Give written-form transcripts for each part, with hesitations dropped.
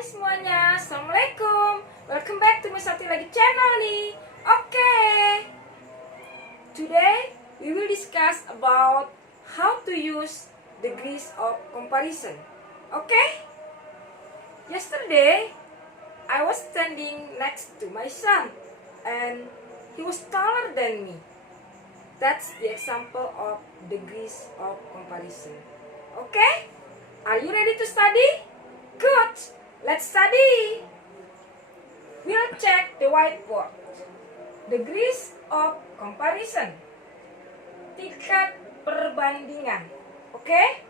Hai semuanya, Assalamualaikum. Welcome back to my satu lagi channel nih. Oke. Today we will discuss about how to use degrees of comparison. Okay? Yesterday I was standing next to my son and he was taller than me. That's the example of degrees of comparison. Okay? Are you ready to study? Good. Let's study. We'll check the whiteboard. Degrees of comparison. Tingkat perbandingan. Oke?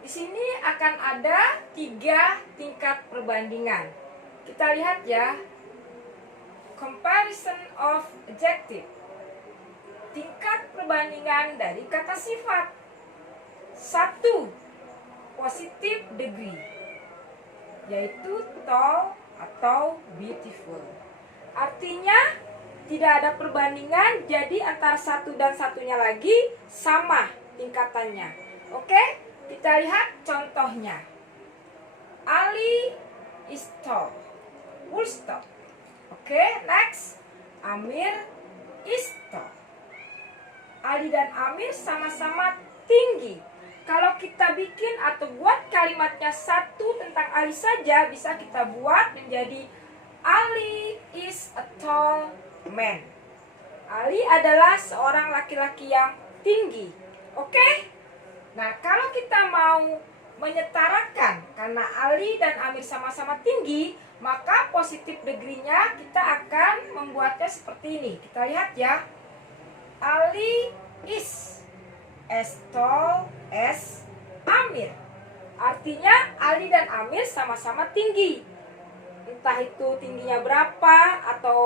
Di sini akan ada 3 tingkat perbandingan. Kita lihat ya. Comparison of adjective. Tingkat perbandingan dari kata sifat. 1. Positive degree, yaitu tall atau beautiful. Artinya tidak ada perbandingan, jadi antara satu dan satunya lagi sama tingkatannya. Oke, kita lihat contohnya. Ali is tall. Full stop. Oke, next. Amir is tall. Ali dan Amir sama-sama tinggi. Kalau kita bikin atau buat kalimatnya satu tentang Ali saja, bisa kita buat menjadi Ali is a tall man. Ali adalah seorang laki-laki yang tinggi. Oke? Nah, kalau kita mau menyetarakan karena Ali dan Amir sama-sama tinggi, maka positif degree-nya kita akan membuatnya seperti ini. Kita lihat ya. Ali is as tall as Amir. Artinya Ali dan Amir sama-sama tinggi. Entah itu tingginya berapa atau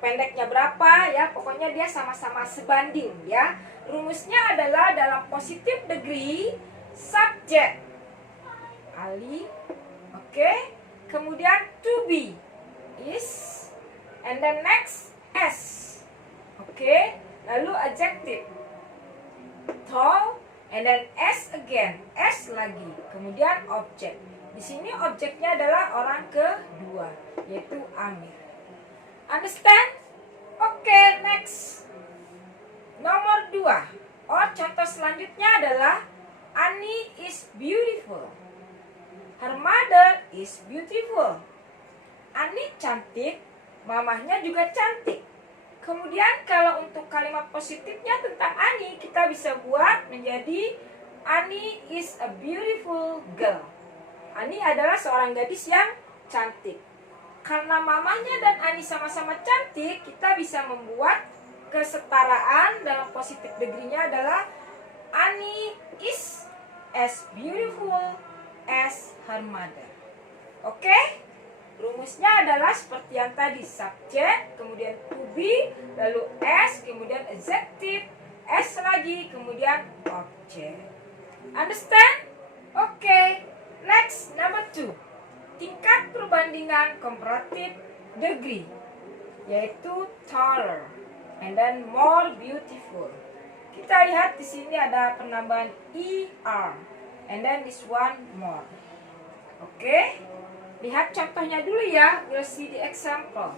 pendeknya berapa ya, pokoknya dia sama-sama sebanding ya. Rumusnya adalah dalam positive degree subject Ali, oke. Kemudian to be is, and then next as. Oke, lalu adjective tall, and then s again, s lagi, kemudian objek. Di sini objeknya adalah orang kedua, yaitu Amir. Understand? Oke, next. Nomor 2. Contoh selanjutnya adalah Annie is beautiful. Her mother is beautiful. Annie cantik, mamahnya juga cantik. Kemudian kalau untuk kalimat positifnya tentang Annie, kita bisa buat menjadi Annie is a beautiful girl. Annie adalah seorang gadis yang cantik. Karena mamanya dan Annie sama-sama cantik, kita bisa membuat kesetaraan dalam positif degree-nya adalah Annie is as beautiful as her mother. Oke? Rumusnya adalah seperti yang tadi, subject, kemudian to be, lalu as, kemudian adjective, s lagi, kemudian object. Understand? Oke. Next, number 2. Tingkat perbandingan comparative degree, yaitu taller, and then more beautiful. Kita lihat di sini ada penambahan er, and then this one more. Oke. Lihat contohnya dulu ya. We'll see the example.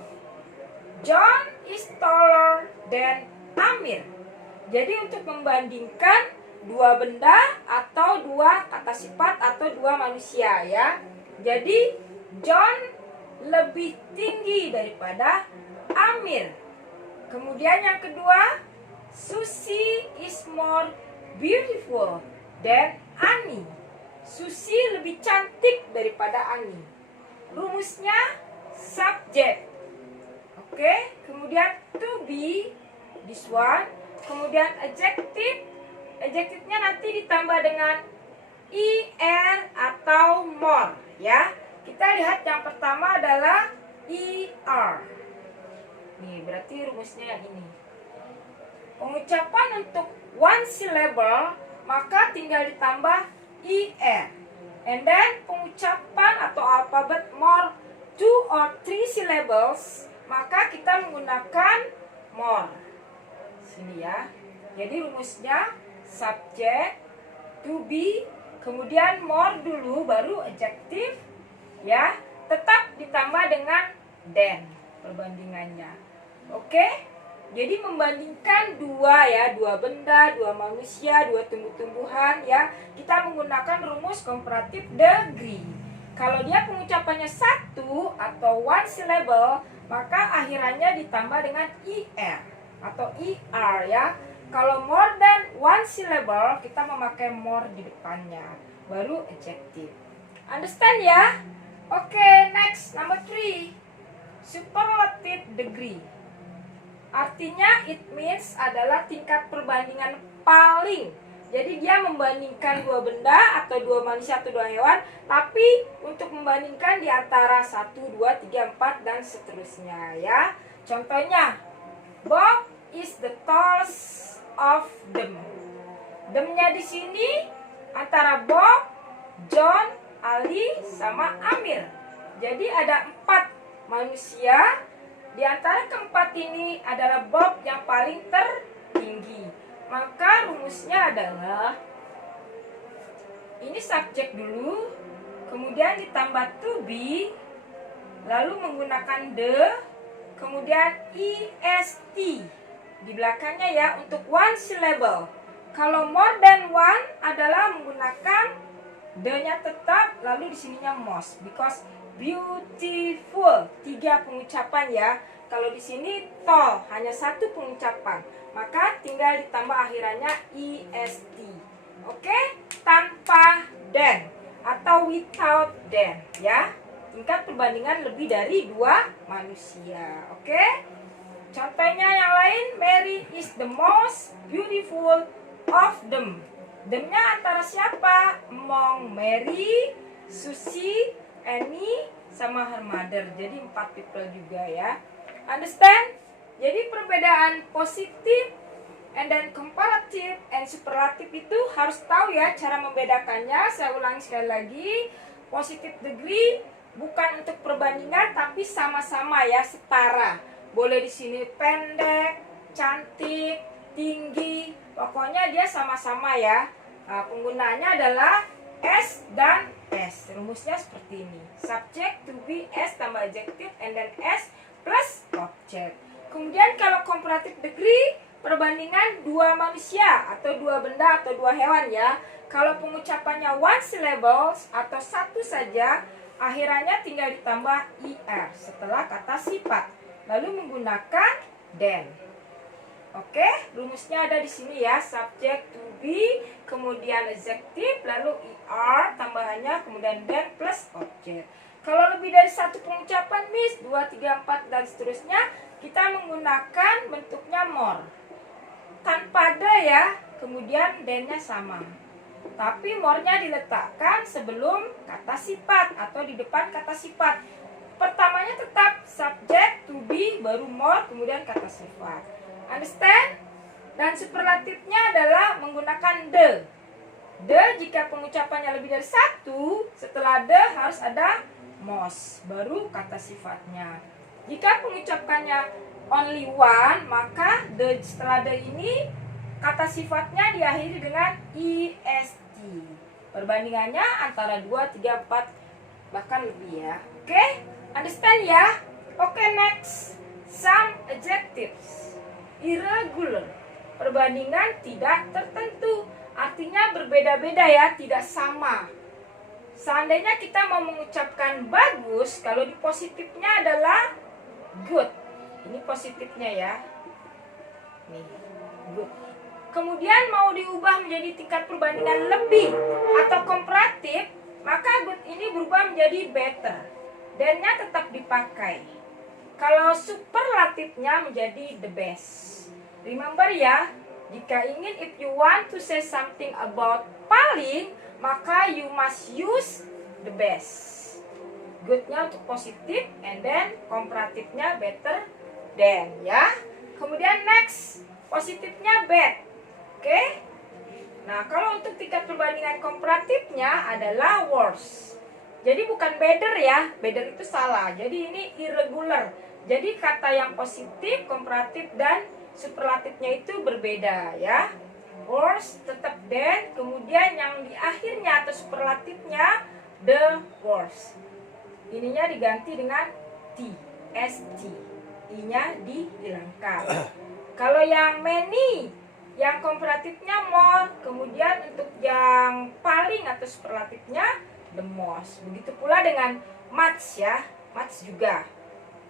John is taller than Amir. Jadi untuk membandingkan dua benda atau dua kata sifat atau dua manusia ya. Jadi John lebih tinggi daripada Amir. Kemudian yang kedua, Susie is more beautiful than Annie. Susie lebih cantik daripada Annie. Rumusnya subject. Oke, kemudian to be, this one. Kemudian adjective. Adjective-nya nanti ditambah dengan er atau more ya. Kita lihat yang pertama adalah er. Nih, berarti rumusnya yang ini. Pengucapan untuk one syllable maka tinggal ditambah er. And then pengucapan atau alfabet more 2 or 3 syllables, maka kita menggunakan more. Sini ya. Jadi rumusnya subject, to be, kemudian more dulu baru adjective ya. ditambah dengan than perbandingannya. Oke? Jadi membandingkan dua ya, dua benda, dua manusia, dua tumbuh-tumbuhan ya. Kita menggunakan rumus comparative degree. Kalau dia pengucapannya satu atau one syllable, maka akhirannya ditambah dengan er atau er ya. Kalau more than one syllable, kita memakai more di depannya, baru adjective. Understand ya? Oke, next number 3. Superlative degree. Artinya it means adalah tingkat perbandingan paling. Jadi dia membandingkan dua benda atau dua manusia atau dua hewan, tapi untuk membandingkan di antara 1, 2, 3, 4 dan seterusnya ya. Contohnya, Bob is the tallest of them. Them-nya di sini antara Bob, John, Ali sama Amir. Jadi ada 4 manusia. Di antara keempat ini adalah Bob yang paling tertinggi. Maka rumusnya adalah ini subjek dulu, kemudian ditambah to be, lalu menggunakan the, kemudian est di belakangnya ya untuk one syllable. Kalau more than one adalah menggunakan the-nya tetap, lalu di sininya most, because beautiful 3 pengucapan ya. Kalau di sini tall hanya 1 pengucapan, maka tinggal ditambah akhirannya est. Oke? Tanpa than atau without than ya. Tingkat perbandingan lebih dari 2 manusia. Oke? Contohnya yang lain, Mary is the most beautiful of them. Them-nya antara siapa? Among Mary, Susie, Annie, sama her mother. Jadi 4 people juga ya. Understand? Jadi perbedaan positif and then comparative and superlative itu harus tahu ya cara membedakannya. Saya ulangi sekali lagi. Positive degree bukan untuk perbandingan tapi sama-sama ya, setara. Boleh di sini pendek, cantik, tinggi, pokoknya dia sama-sama ya. Nah, penggunaannya adalah S dan S. Rumusnya seperti ini. Subject to be S tambah adjective and then S plus object. Kemudian kalau comparative degree, perbandingan 2 manusia atau 2 benda atau 2 hewan ya. Kalau pengucapannya one syllables atau 1 saja, akhirannya tinggal ditambah er setelah kata sifat. Lalu menggunakan than. Oke, rumusnya ada di sini ya. Subject to be, kemudian adjective, lalu er tambahannya, kemudian than plus object. Kalau lebih dari 1 pengucapan, Miss, 2, 3, 4 dan seterusnya, kita menggunakan bentuknya more. Tanpa the ya, kemudian than-nya sama. Tapi more-nya diletakkan sebelum kata sifat atau di depan kata sifat. Pertamanya tetap subject to be, baru more, kemudian kata sifat. Understand? Dan superlatifnya adalah menggunakan the. The jika pengucapannya lebih dari 1, setelah the harus ada most, baru kata sifatnya. Jika pengucapannya only one, maka the setelah the ini kata sifatnya diakhiri dengan est. Perbandingannya antara 2, 3, 4 bahkan lebih ya. Oke? Understand ya? Oke, next. Some adjectives. Irregular. Perbandingan tidak tertentu. Artinya berbeda-beda ya, tidak sama. Seandainya kita mau mengucapkan bagus, kalau di positifnya adalah good. Ini positifnya ya. Nih, good. Kemudian mau diubah menjadi tingkat perbandingan lebih atau komparatif, maka good ini berubah menjadi better. Dan-nya tetap dipakai. Kalau superlatifnya menjadi the best. Remember ya, jika ingin if you want to say something about paling, maka you must use the best. Good-nya untuk positif, and then komparatifnya better than ya. Kemudian next, positifnya bad. Oke? Nah, kalau untuk tingkat perbandingan komparatifnya adalah worse. Jadi bukan better ya, better itu salah. Jadi ini irregular. Jadi kata yang positif, komparatif dan superlatifnya itu berbeda ya. Worse tetap than, kemudian yang di akhirnya atau superlatifnya the worst. ininya diganti dengan T, ST. I-nya dihilangkan. Kalau yang many, yang komparatifnya more, kemudian untuk yang paling atau superlatifnya the most. Begitu pula dengan much ya, much juga.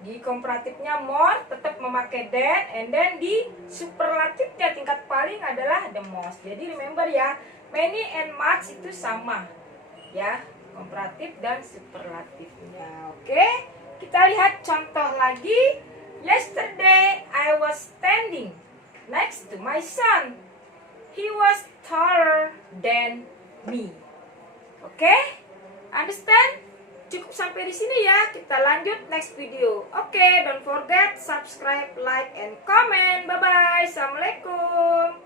Di komparatifnya more tetap memakai than, and then di superlatifnya tingkat paling adalah the most. Jadi remember ya, many and much itu sama ya, komparatif dan superlatifnya. Oke, kita lihat contoh lagi. Yesterday I was standing next to my son. He was taller than me. Oke, understand? Cukup sampai di sini ya. Kita lanjut next video. Oke, don't forget subscribe, like, and comment. Bye bye. Assalamualaikum.